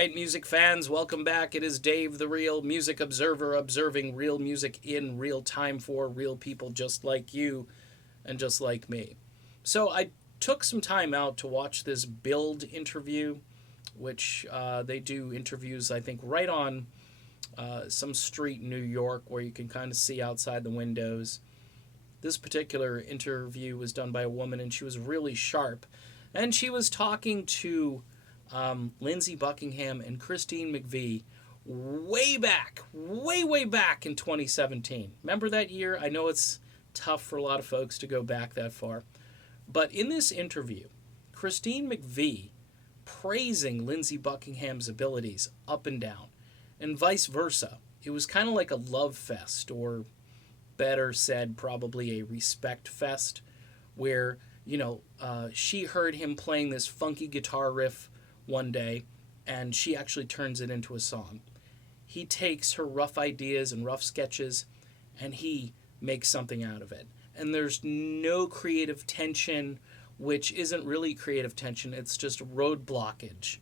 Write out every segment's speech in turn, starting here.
right, music fans, welcome back. It is Dave, the real music observer, observing real music in real time for real people just like you and just like me. So I took some time out to watch this Build interview, which they do interviews, I think, right on some street in New York where you can kind of see outside the windows. This particular interview was done by a woman, and she was really sharp. And she was talking to Lindsey Buckingham and Christine McVie way back, way back in 2017. Remember that year? I know it's tough for a lot of folks to go back that far. But in this interview, Christine McVie praising Lindsey Buckingham's abilities up and down, and vice versa. It was kind of like a love fest, or better said, probably a respect fest, where, she heard him playing this funky guitar riff one day, and she actually turns it into a song. He takes her rough ideas and rough sketches, and he makes something out of it. And there's no creative tension, which isn't really creative tension, it's just road blockage,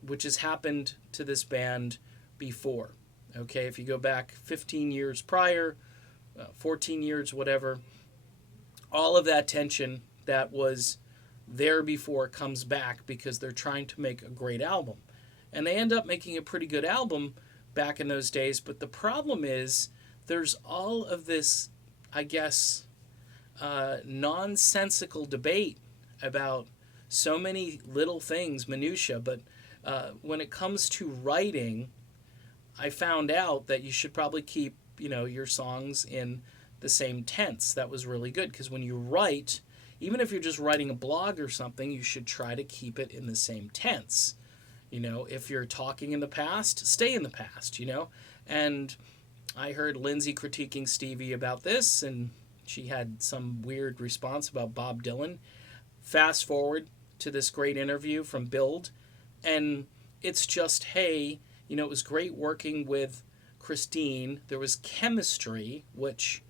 which has happened to this band before. Okay, if you go back 15 years prior, 14 years, whatever, all of that tension that was there before comes back because they're trying to make a great album. And they end up making a pretty good album back in those days, but the problem is there's all of this, I guess, nonsensical debate about so many little things, minutia, but when it comes to writing, I found out that you should probably keep, your songs in the same tense. That was really good, because when you write, even if you're just writing a blog or something, you should try to keep it in the same tense. If you're talking in the past, stay in the past, And I heard Lindsey critiquing Stevie about this, and she had some weird response about Bob Dylan. Fast forward to this great interview from Build, and it's just, hey, it was great working with Christine. There was chemistry, which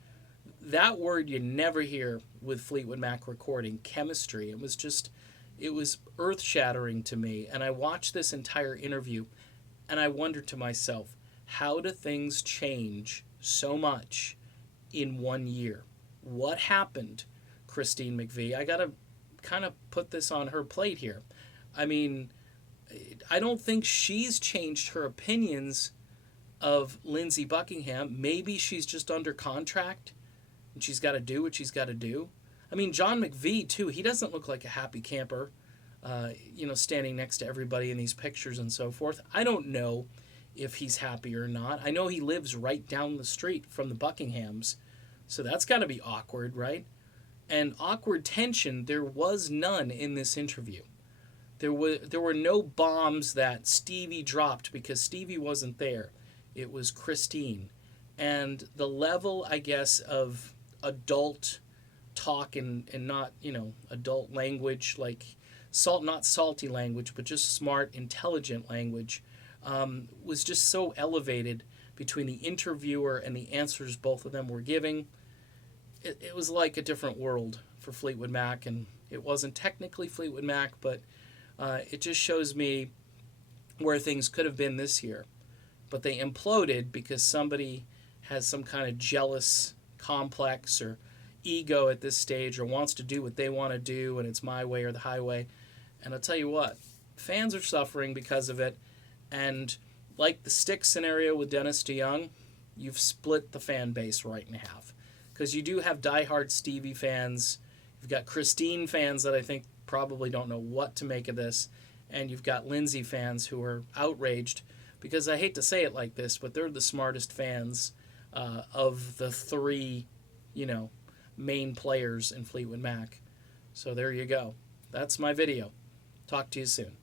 that word you never hear with Fleetwood Mac recording, chemistry. It was earth-shattering to me. And I watched this entire interview, and I wondered to myself, how do things change so much in 1 year? What happened, Christine McVie? I got to kind of put this on her plate here. I mean, I don't think she's changed her opinions of Lindsey Buckingham. Maybe she's just under contract and she's got to do what she's got to do. I mean, John McVie, too, he doesn't look like a happy camper, standing next to everybody in these pictures and so forth. I don't know if he's happy or not. I know he lives right down the street from the Buckinghams, so that's got to be awkward, right? And awkward tension, there was none in this interview. There were no bombs that Stevie dropped because Stevie wasn't there. It was Christine. And the level, I guess, of adult talk and not, adult language, like not salty language, but just smart, intelligent language, was just so elevated between the interviewer and the answers both of them were giving. It was like a different world for Fleetwood Mac, and it wasn't technically Fleetwood Mac, but it just shows me where things could have been this year. But they imploded because somebody has some kind of jealous complex or ego at this stage, or wants to do what they want to do, and it's my way or the highway. And I'll tell you what, fans are suffering because of it. And like the Styx scenario with Dennis DeYoung, you've split the fan base right in half. Because you do have diehard Stevie fans. You've got Christine fans that I think probably don't know what to make of this. And you've got Lindsey fans who are outraged, because I hate to say it like this, but they're the smartest fans of the three, main players in Fleetwood Mac. So there you go. That's my video. Talk to you soon.